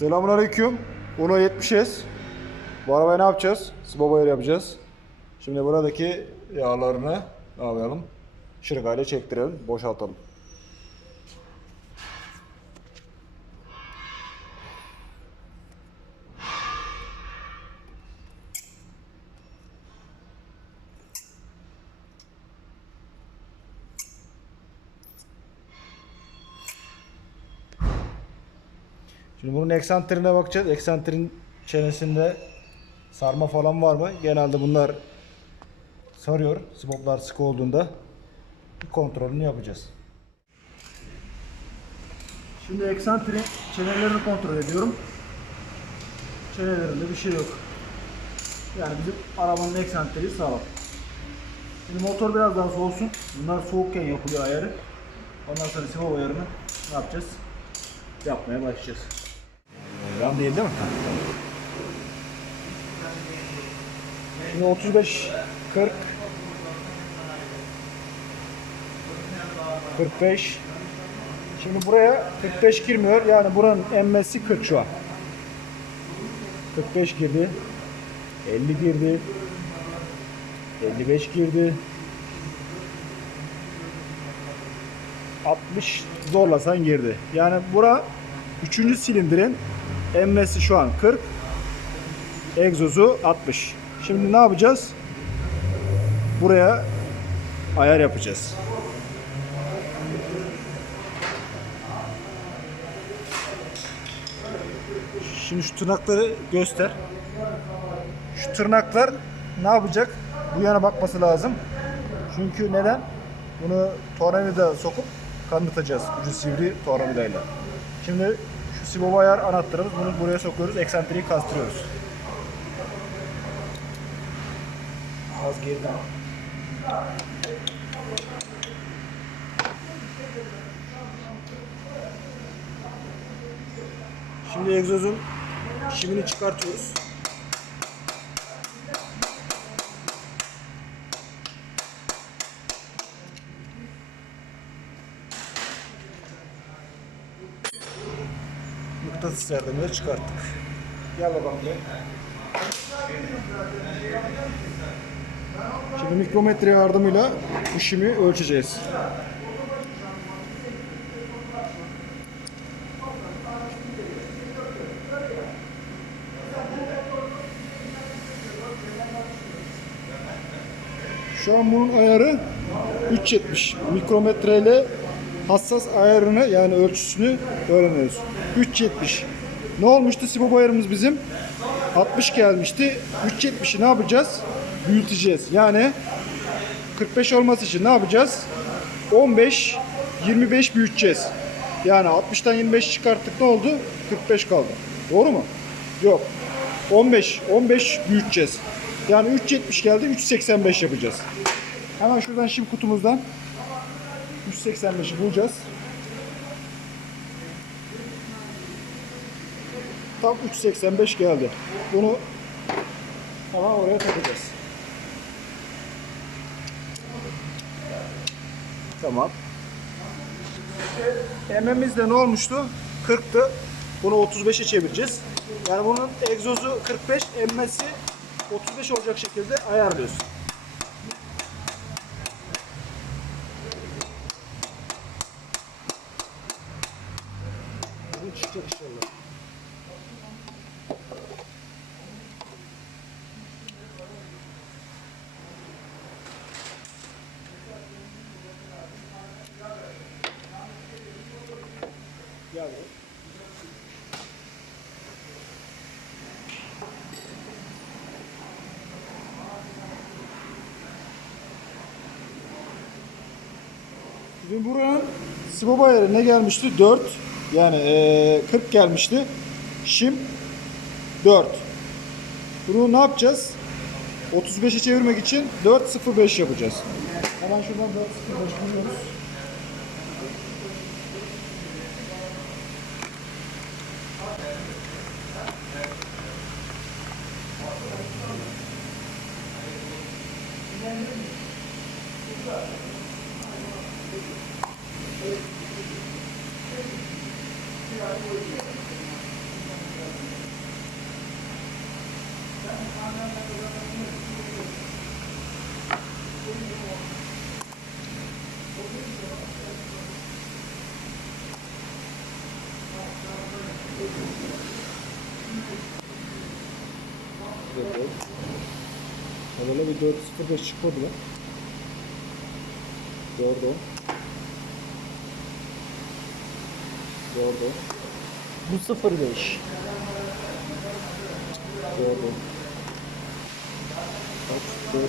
Selamünaleyküm. Uno 70S. Bu arabayı ne yapacağız? Bayır yapacağız. Şimdi buradaki yağlarını ne yapalım? Şırgayla çektirelim, boşaltalım. Şimdi bunun eksantrine bakacağız. Eksantrin çenesinde sarma falan var mı? Genelde bunlar sarıyor. Spoplar sıkı olduğunda kontrolünü yapacağız. Şimdi eksantrin çenelerini kontrol ediyorum. Çenelerinde bir şey yok. Yani bizim arabanın eksantriği sağlam. Şimdi motor biraz daha soğusun. Bunlar soğukken yapılıyor ayarı. Ondan sonra sıvı ayarını ne yapacağız? Yapmaya başlayacağız. Ram değil değil mi? Şimdi 35 40 45 Şimdi buraya 45 girmiyor. Yani buranın emmesi 40 şu an. 45 girdi. 50 girdi. 55 girdi. 60 zorlasan girdi. Yani bura 3. silindirin emmesi şu an 40. Egzozu 60. Şimdi ne yapacağız? Buraya ayar yapacağız. Şimdi şu tırnakları göster. Şu tırnaklar ne yapacak? Bu yana bakması lazım. Çünkü neden? Bunu tornavida sokup kanıtacağız. Ucu sivri tornavidayla. Şimdi şu sibob ayar anahtarımız. Bunu buraya sokuyoruz. Eksantriği kastırıyoruz. Az geriden. Şimdi egzozun şimini çıkartıyoruz. Mıknatıs yardımıyla çıkarttık. Gel bakalım buraya. Şimdi mikrometre yardımıyla bu şimi ölçeceğiz. Şu an bunun ayarı 3.70. Mikrometre ile hassas ayarını yani ölçüsünü öğreniyoruz. 3.70. Ne olmuştu Sibo ayarımız bizim? 60 gelmişti. 3.70'i ne yapacağız? Büyüteceğiz. Yani 45 olması için ne yapacağız? 15 25 büyüteceğiz. Yani 60'tan 25 çıkarttık ne oldu? 45 kaldı. Doğru mu? Yok. 15 15 büyüteceğiz. Yani 3.70 geldi 3.85 yapacağız. Hemen şuradan şimdi kutumuzdan 3.85'i bulacağız. Tam 3.85 geldi. Bunu hemen oraya takacağız. Tamam. Emmemiz de ne olmuştu? 40'tı. Bunu 35'e çevireceğiz. Yani bunun egzozu 45, emmesi 35 olacak şekilde ayarlıyoruz. Dün buranın Siboba yerine gelmişti 4. Yani e, 40 gelmişti. Şimdi 4. Bunu ne yapacağız? 35'e çevirmek için 4.05 yapacağız. Hemen şuradan 4.05 buluyoruz. 4.05 çıkmadı lan. Doğru. Doğru. Bu 05. Doğru. Kaç? 4.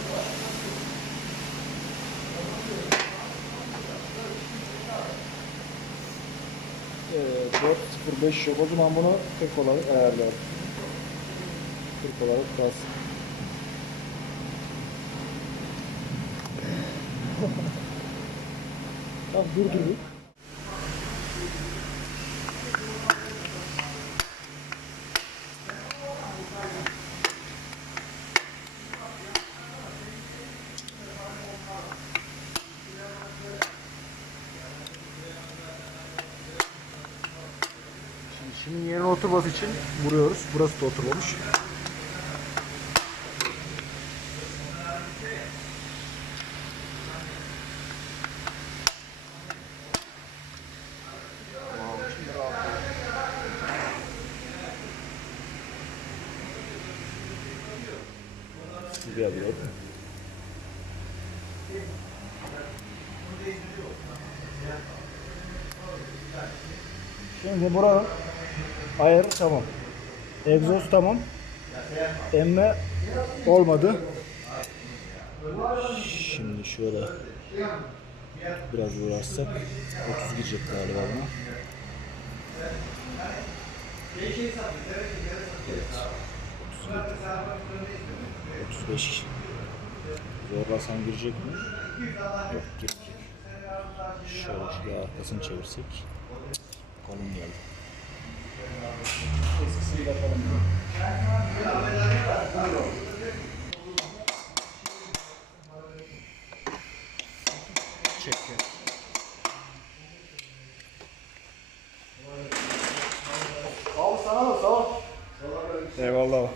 Ee, 4.05 yok. O zaman bunu 40 olarak ayarlayalım. 40 olarak kalsın. Tamam dur dur. dur. Şimdi, şimdi yerine oturması için vuruyoruz. Burası da oturmamış. Bir alıyorum. Şimdi buranın ayarı tamam. Egzoz tamam. Emme olmadı. Şimdi şöyle biraz uğraşsak 30 girecek galiba buna. Evet. 35 zorlasan girecek mi? Yok girecek. Şöyle şuraya arkasını çevirsek. Kalın geldi. Çekiyor. Eyvallah.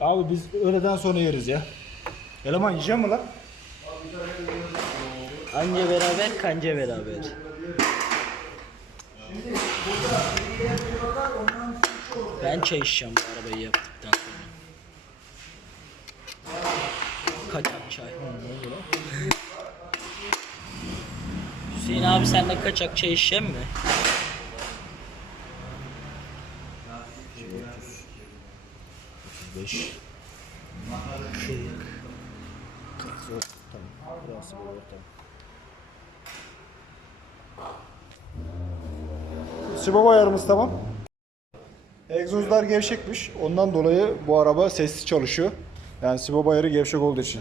Abi biz öğleden sonra yeriz ya. Eleman yiyecek mi lan? Anca beraber, kanca beraber. Ben çay içeceğim bu arabayı yaptıktan sonra. Kaçak çay. Hüseyin abi sen de kaçak çay içecek mi? Beş. Tamam. Burası böyle ortam. Sibop ayarımız tamam. Egzozlar gevşekmiş. Ondan dolayı bu araba sessiz çalışıyor. Yani sibop ayarı gevşek olduğu için.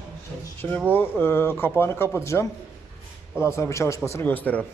Şimdi bu e, kapağını kapatacağım. Ondan sonra bir çalışmasını gösteririm.